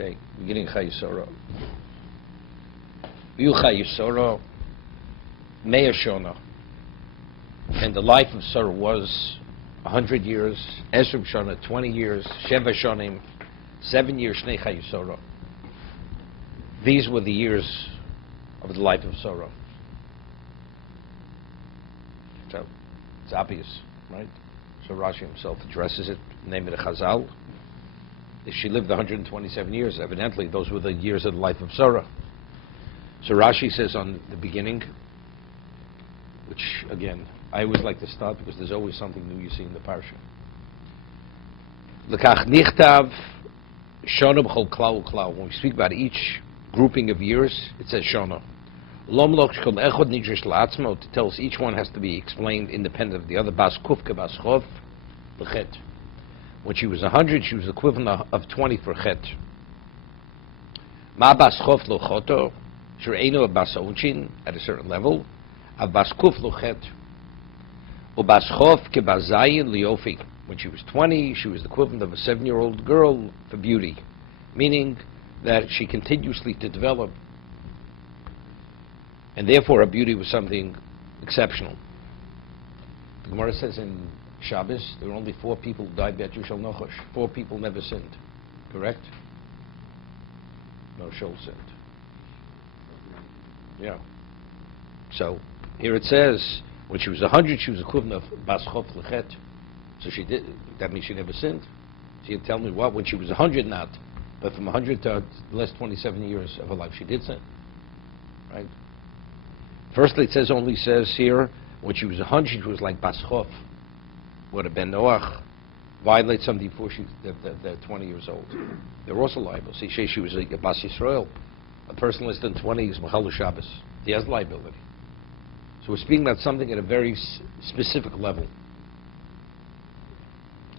Okay, beginning Chayei Sarah. Chayei Sarah, Me'ah Shana. And the life of Sarah was 100 years, Esrog Shana, 20 years, Sheva Shanim, 7 years, Shnei Chayei Sarah. These were the years of the life of Sarah. So, it's obvious, right? So Rashi himself addresses it, name of the Chazal. If she lived 127 years, evidently those were the years of the life of Sarah. So Rashi says on the beginning, which again, I always like to start because there's always something new you see in the parsha. L'kach nichtav shana b'chol klau uklau. When we speak about each grouping of years, it says shana. Lom loch shkol echod nidrish la'atzmo, to tell us each one has to be explained independent of the other. Bas kufke bas chov l'chet. When she was 100, she was the equivalent of 20 for chet. Ma bas chov lo choto, shereinu bas onchin, at a certain level. Av bas kuf lo chet. O bas chov ke bas zayin liofi. When she was 20, she was the equivalent of a 7-year-old girl for beauty, meaning that she continuously to develop, and therefore her beauty was something exceptional. The Gemara says in Shabbos, there were only 4 people who died Be'at Yushal Nochosh. 4 people never sinned. Correct? No, Shol sinned. Yeah. So, here it says, when she was 100, she was equivalent of Bas Chov Lechet. So she did, that means she never sinned. So you tell me what? When she was 100, not. But from 100 to the last 27 years of her life, she did sin. Right? Firstly, it says here, when she was 100, she was like Bas Chov. Would have been Noach violate something before they're 20 years old. They're also liable. See, she was a Bas Yisrael. A person less than 20 is Mechal Shabbos. He has liability. So we're speaking about something at a very specific level.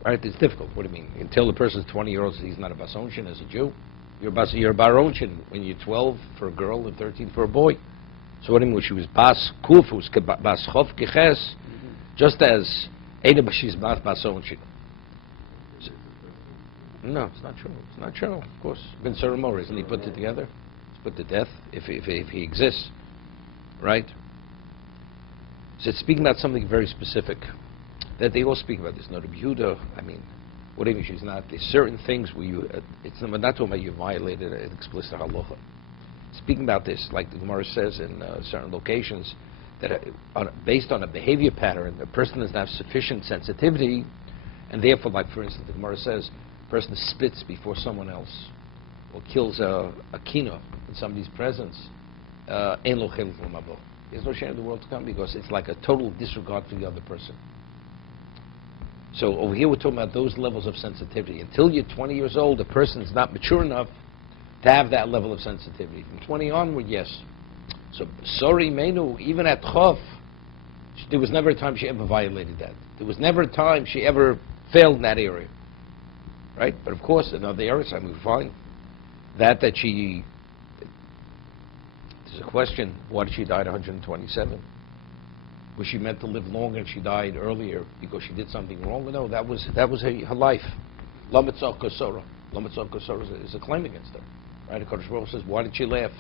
Right? It's difficult. What do you mean? Until the person's 20 years old, he's not a Bas Onshin as a Jew. You're a Bar Onshin when you're 12 for a girl and 13 for a boy. So what do you mean? When she was Bas Kufus, Bas Chov Keches, just as she's Bas Onshin. No, it's not true. It's not true. Of course, Ben Saramor, isn't he put it together? He's put to death if he exists, right? So it's speaking about something very specific that they all speak about. There's no Rabbi Yehuda. I mean, what do you mean she's not? There's certain things where you. It's not talking about you violated an explicit halacha. Speaking about this, like the Gemara says in certain locations, that based on a behavior pattern, a person doesn't have sufficient sensitivity, and therefore, like for instance, the Gemara says, a person spits before someone else, or kills a kino in somebody's presence, ein lo chelik l'mabo. There's no share in the world to come because it's like a total disregard for the other person. So over here we're talking about those levels of sensitivity. Until you're 20 years old, a person is not mature enough to have that level of sensitivity. From 20 onward, yes. So, sorry, Menu, even at Chof, there was never a time she ever violated that. There was never a time she ever failed in that area. Right? But of course, in other areas, I mean, fine. That she, there's a question, why did she die at 127? Was she meant to live longer and she died earlier because she did something wrong? No, that was her life. Lamitzah Kosora. Lamitzah Kosora is a claim against her. Right? The Kodesh Baruch Hu says, why did she laugh?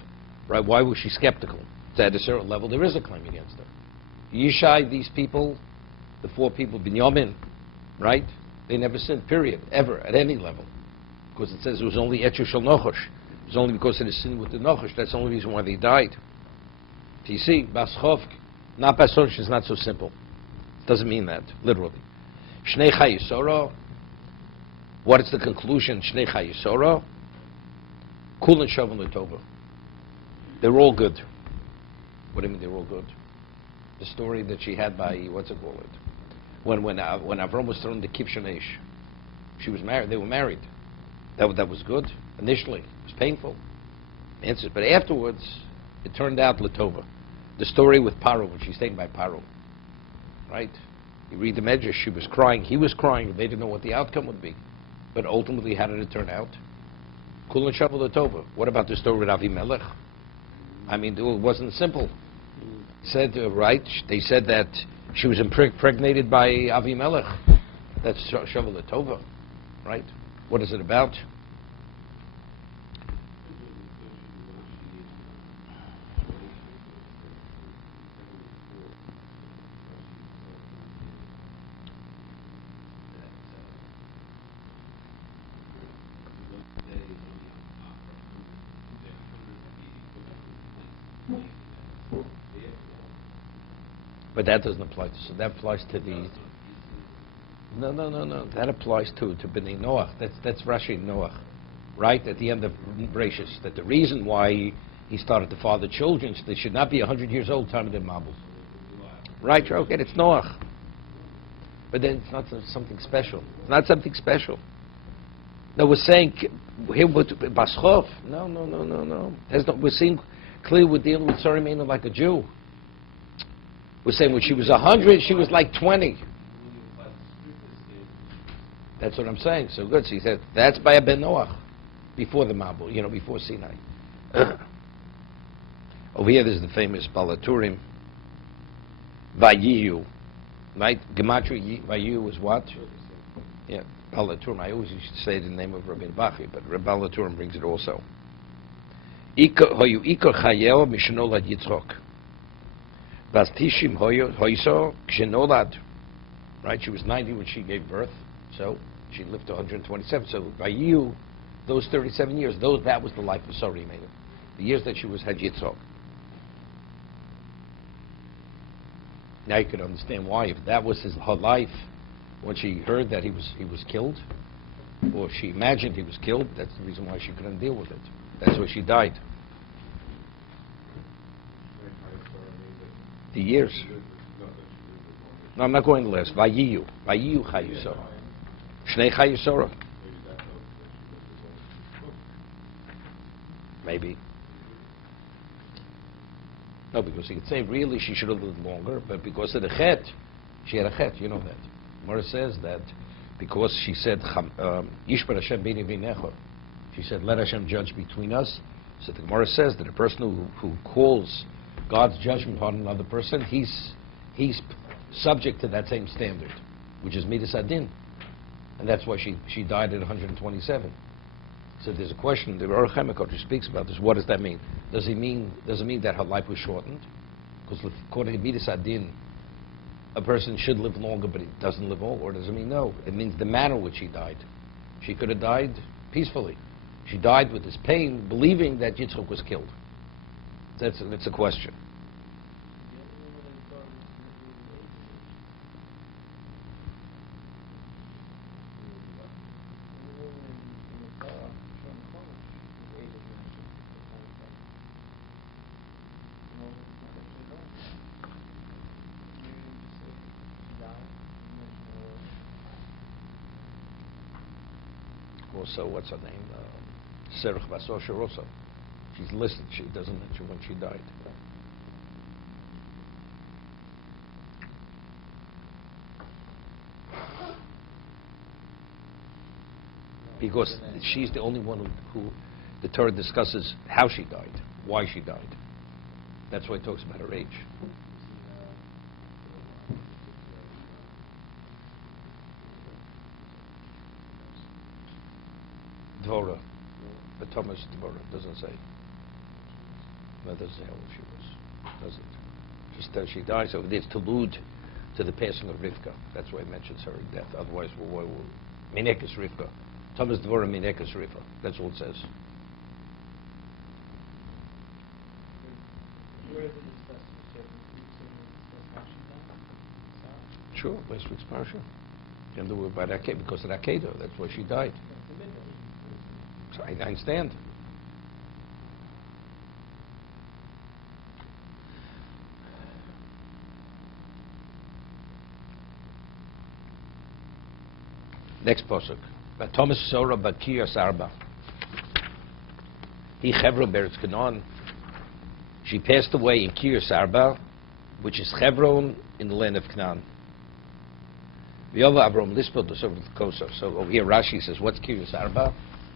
Right? Why was she skeptical? So at a certain level, there is a claim against her. Yishai, these people, the 4 people, Binyamin, right? They never sinned, period, ever, at any level. Because it says it was only Etcher Shel Nochosh. It was only because of the sin with the Nochosh. That's the only reason why they died. So you see, Bas Chov, not Bas Onshin, is not so simple. It doesn't mean that, literally. Shnei Chayei Sarah, what is the conclusion? Shnei Chayei Sarah, Kulin Shavon L'Tova. They're all good. What do you mean they're all good? The story that she had by, what's it called? When Avram was thrown to Kibshanesh, she was married. They were married. That was good initially. It was painful. Answers, but afterwards, it turned out Latova. The story with Paro when she's taken by Paro, right? You read the Medrash. She was crying. He was crying. They didn't know what the outcome would be, but ultimately, how did it turn out? Kulin Shavon Latova. What about the story with Avimelech? I mean, it wasn't simple. Said right. They said that she was impregnated by Avimelech. That's Shavon Latova, right? What is it about? But that doesn't apply to, so that applies to the, no. That applies to B'nai Noach. That's Rashi Noach, right? At the end of Bereshis, that the reason why he started to father children, so they should not be 100 years old, time of their mabul. Right, okay, it's Noach. But then it's not something special. It's not something special. No, we're saying, here with Baschov. No. We're seeing clearly we're dealing with Sarah Meina like a Jew. We're saying when she was 100, she was like 20. That's what I'm saying. So good. So he said, that's by a Ben Noach, before the Mabul, before Sinai. Over here, there's the famous Balaturim, Vayiyu. Right? Gematria Vayiyu is what? Yeah, Balaturim. I always used to say the name of Rabbi Bachi, but Balaturim brings it also. Hoyu Ikor Chayei Mishnolad Yitzchok. Vastishim Hoyso Kshenolad. Right? She was 90 when she gave birth, so she lived to 127. So by you, those 37 years, that was the life of Sarah Meina. The years that she had Yitzchok. Now you can understand why. If that was her life, when she heard that he was killed, or she imagined he was killed, that's the reason why she couldn't deal with it. That's why she died. The years. No, I'm not going to last. Vayiyu Chayei Sarah. Shnei Chayei Sarah. Maybe. No, because you could say really she should have lived longer, but because of the chet, she had a chet. You know that. Mara says that because she said Yishbar Hashem Beini V'Necha. She said, let Hashem judge between us. So the Gemara says that a person who calls God's judgment on another person, he's subject to that same standard, which is Midas Adin. And that's why she died at 127. So there's a question, the Orach HaMekot speaks about this. What does that mean? Does it mean that her life was shortened? Because according to Midas Adin, a person should live longer, but he doesn't live all. Or does it mean no? It means the manner in which she died. She could have died peacefully. She died with this pain, believing that Yitzchak was killed. That's a question. Also, what's her name? Sarah Basosha also. She's listed. She doesn't mention when she died. Because she's the only one who the Torah discusses how she died, why she died. That's why it talks about her age. Dvorah. But Thomas Dvorah doesn't say. That doesn't say how old she was. Does it? Just that she died. So it's to allude to the passing of Rivka. That's why it mentions her death. Otherwise, Minekes Rivka. Thomas Dvorah Minekes Rivka. That's all it says. Sure, last week's parsha. And do it by Rakeh because of Rakedah. That's why she died. So I understand. Next pasuk. But Thomas Sora but Chayei Sarah. He Chevron Beretz Canaan. She passed away in Chayei Sarah, which is Hebron in the land of Canaan. V'yova Avram Lispel to serve the Kosov. So over here Rashi says, what's Chayei Sarah?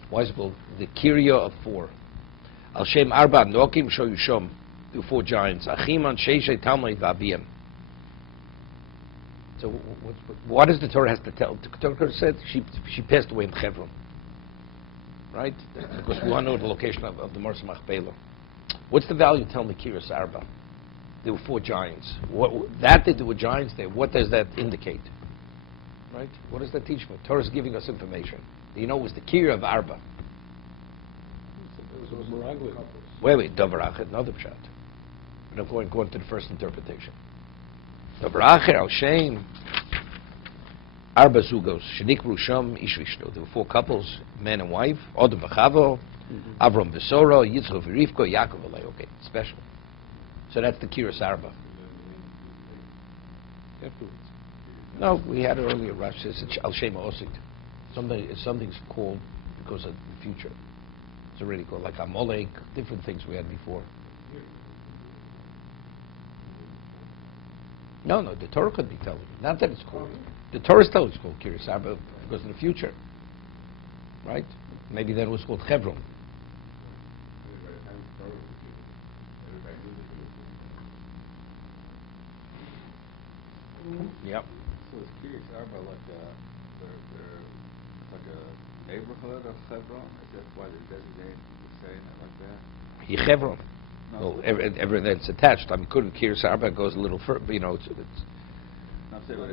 Why is it called the Kirya of four? Al Shem Arba Nokim Shoyushom, the four giants. Achiman Sheishay Talmud V'Abiyam. So what does the Torah has to tell? The Torah said she passed away in Hebron, right? Because we want to know the location of the Marsa Machpelah. What's the value of telling the Chayei Sarah? There were four giants. That they were giants there. What does that indicate? Right? What does that teach me? Torah is giving us information. You know, it was the Chayei of Arba. Wait, Davar Achad, another pshat. But according to the first interpretation. V'acher al Shem Arba Zugos Shenikru Sham Ish V'Ishto. There were 4 couples, man and wife. Adam v'Chavo, Avram v'Sora, Yitzchak v'Rivka, Yaakov v'Leah. Okay, special. So that's the Kiras Arba. No, we had it earlier. Rashi says it's Al Shem Osid. Something's called because of the future. It's already called like Amalek, different things we had before. No, the Torah could be telling you. Not that it's called. The Torah is telling it's called Kiryas Arba because of the future. Right? Maybe then it was called Hebron. Yep. So is Kiryas Arba like a neighborhood of Hebron? Is that why they designate saying it like that? Hebron. Well, everything that's attached. I mean, couldn't Kiryas Arba goes a little further, you know, it's I'm saying, but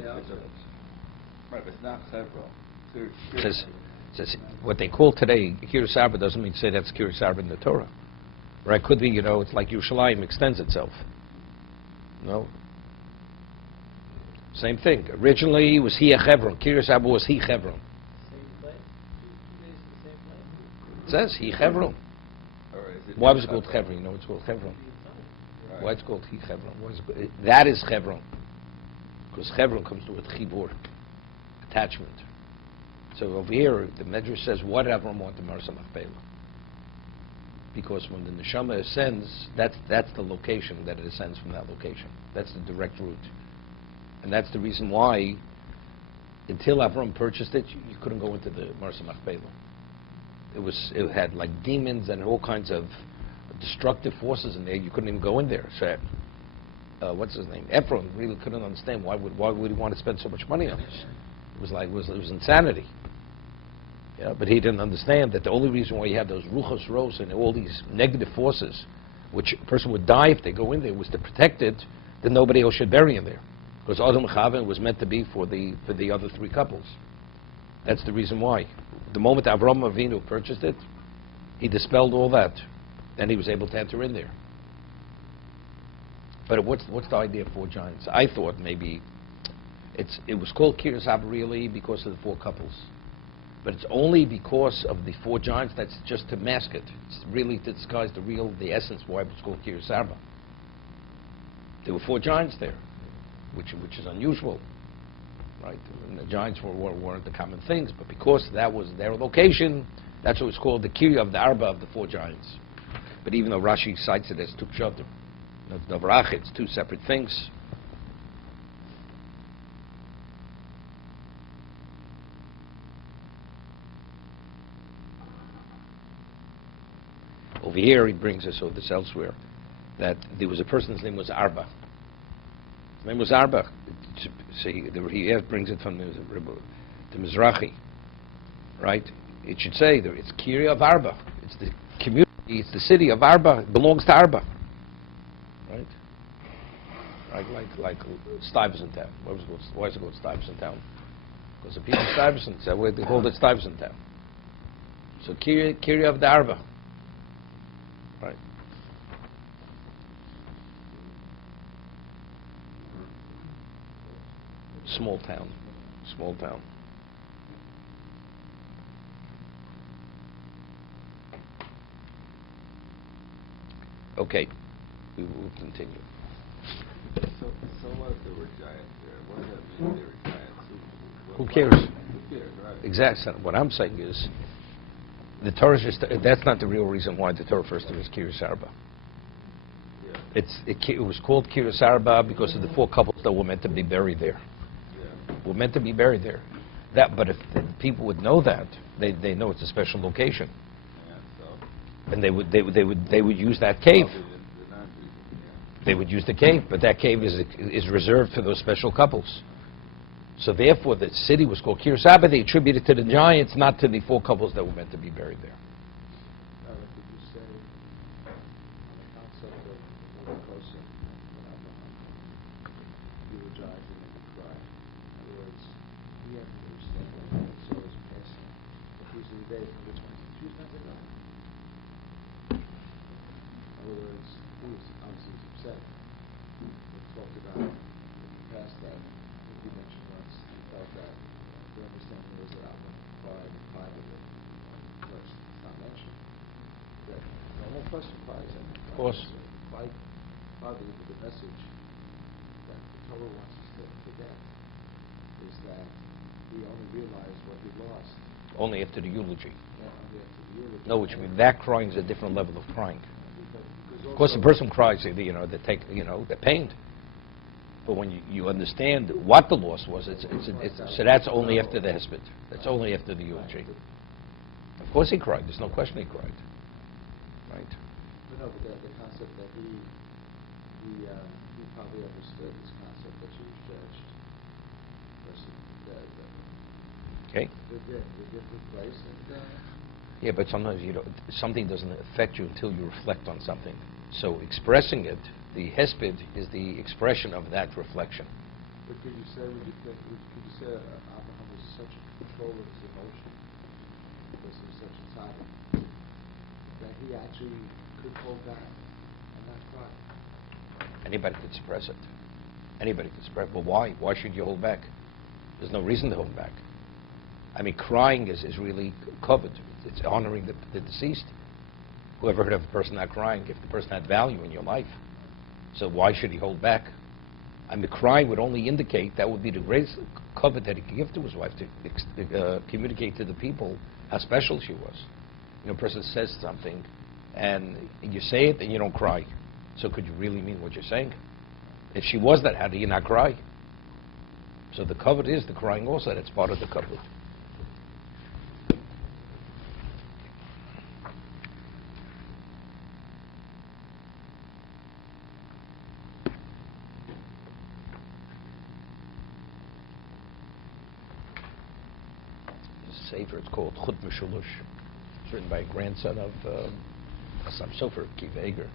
right, but it's not Hebron. Says what they call today Kiryas Arba doesn't mean to say that's Kiryas Arba in the Torah. Right? Could be, you know, it's like Yerushalayim extends itself. No? Same thing. Originally, it was he a Hebron. Kiryas Arba was he Hebron. Same place? 2 days in the same place? It says he Hebron. Why was it called Hebron? You know it's called Hebron. Right. Why it's called he Hebron? Why is it called, that is Hebron. Because Hebron comes to with chibur, attachment. So over here, the Medrash says, what did Avram want to Marsa Machpelah? Because when the neshama ascends, that's the location that it ascends from that location. That's the direct route. And that's the reason why, until Avram purchased it, you couldn't go into the Marsa Machpelah. It had like demons and all kinds of destructive forces in there. You couldn't even go in there. So, what's his name? Ephron really couldn't understand why would he want to spend so much money on this. It was insanity. Yeah, but he didn't understand that the only reason why you had those ruchos ros and all these negative forces, which a person would die if they go in there, was to protect it, that nobody else should bury in there. Because Adam Chava was meant to be for the other 3 couples. That's the reason why. The moment Avram Avinu purchased it, he dispelled all that, and he was able to enter in there. But what's the idea of 4 giants? I thought maybe it was called Kiryas Arba really because of the 4 couples, but it's only because of the 4 giants. That's just to mask it. It's really to disguise the essence why it was called Kiryas Arba. There were 4 giants there, which is unusual. Right, and the giants weren't the common things, but because that was their location, that's what it's called the Kirya of the Arba of the 4 giants. But even though Rashi cites it as two pshatim, it's 2 separate things. Over here, he brings us, or this elsewhere, that there was a person, his name was Arba. His name was Arba. See, he brings it from the Mizrahi, right? It should say that it's Kirya of Arba. It's the community, it's the city of Arba. It belongs to Arba, right? Right, like Stuyvesant Town. Why is it called Stuyvesant Town? Because the people of Stuyvesant said they called it Stuyvesant Town. So Kirya of the Arba, right? Small town. Okay, we will continue. So what if there were giants there? What does that mean there were giants? Who cares? Who cares, right? Exactly. What I'm saying is, the Torah that's not the real reason why the Torah first was Kiryas Arba. Yeah. It was called Kiryas Arba because of the 4 couples that were meant to be buried there. Were meant to be buried there. But if the people would know that, they know it's a special location, Yeah, so and they would use that cave. They would use the cave, but that cave is reserved for those special couples. So therefore, the city was called Kiryas Arba. They attributed it to the giants, not to the 4 couples that were meant to be buried there. Did you say on the concept of Mokosa, eulogizing and cry? In other words, he had to understand that his soul is passing. But these are the days in which one choose not to go. In other words, he was obviously said. We talked about in the past that, I think you mentioned once, you felt that your understanding was that I'm crying privately. But it's not mentioned. That a normal person cries and Of course. Privately, but the message that the Torah wants us to forget is that he only realized what he lost. Only after the eulogy. Yeah, only after the eulogy. No, which means that crying is a different level of crying. Because Of course, the also- person cries, they're pained. But when you understand what the loss was, so that's only after the hesped. That's only after the eulogy. Of course he cried. There's no question he cried. Right? But no, but the concept that he probably understood this concept that she was judged versus Okay? the different place. And, Yeah, but sometimes something doesn't affect you until you reflect on something. So expressing it, the hesped is the expression of that reflection. But could you say, could you say Abraham was such a control of his emotion, because he was such a tzaddik, that he actually could hold back and not cry? Anybody could suppress it. Anybody could suppress it. But why? Why should you hold back? There's no reason to hold back. I mean, crying is really covered. It's honoring the deceased. Whoever heard of a person not crying, if the person had value in your life. So why should he hold back? I mean, crying would only indicate that would be the greatest covet that he could give to his wife to communicate to the people how special she was. A person says something, and you say it, and you don't cry. So could you really mean what you're saying? If she was that, how do you not cry? So the covet is the crying also. That's part of the covet. Sefer, it's called Chut Mishulush. It's written by a grandson of Chassam Sofer, Kiv Eger.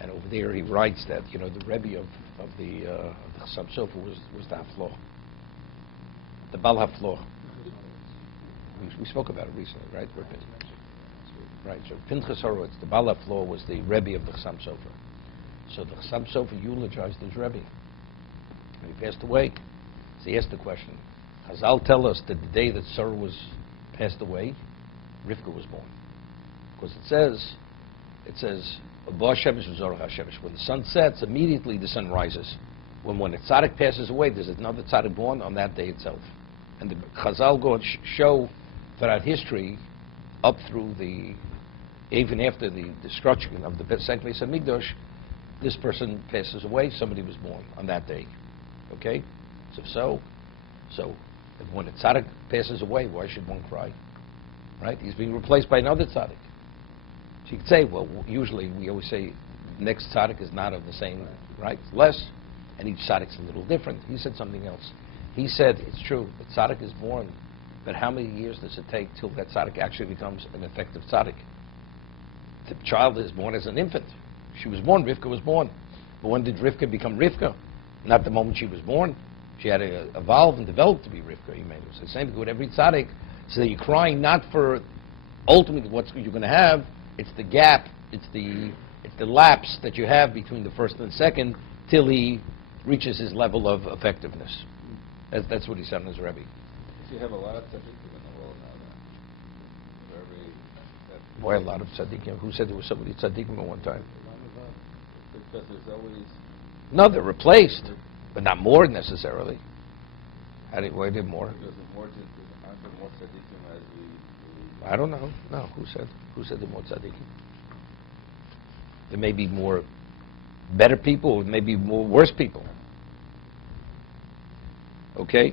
And over there he writes that, the Rebbe of the Chassam Sofer was the Hafloh. The Bal Hafloh. We spoke about it recently, right? Right, so Pinchas Horowitz, the Bal Hafloh, was the Rebbe of the Chassam Sofer. So the Chassam Sofer eulogized his Rebbe. When he passed away, so he asked the question, Chazal tell us that the day that Sarah was passed away, Rivka was born. Because it says, Ba Shemesh v'Zorach HaShemesh. When the sun sets, immediately the sun rises. When a tzaddik passes away, there's another tzaddik born on that day itself. And the Chazal go and show throughout history, up through even after the destruction of the second Beis Hamikdash, this person passes away, somebody was born on that day. Okay? So when a tzaddik passes away, why should one cry? Right? He's being replaced by another tzaddik. So you could say, well, usually we always say the next tzaddik is not of the same, right? Less, and each tzaddik's a little different. He said something else. He said, it's true, the tzaddik is born, but how many years does it take till that tzaddik actually becomes an effective tzaddik? The child is born as an infant. She was born, Rivka was born. But when did Rivka become Rivka? Not the moment she was born. She had to evolve and develop to be Rivka, Emmanuel. So the same thing with every tzaddik. So that you're crying not for ultimately what you're going to have, it's the gap, it's the lapse that you have between the first and the second till he reaches his level of effectiveness. That's what he said in his Rebbe. You have a lot of tzaddikim in the world now. Why a lot of tzaddikim? Who said there was somebody tzaddikim at one time? Because there's always... No, they're replaced, but not more necessarily. Why did more? Because aren't there more tzaddikim as we... I don't know. No, who said there more tzaddikim? There may be more better people, maybe more worse people. Okay?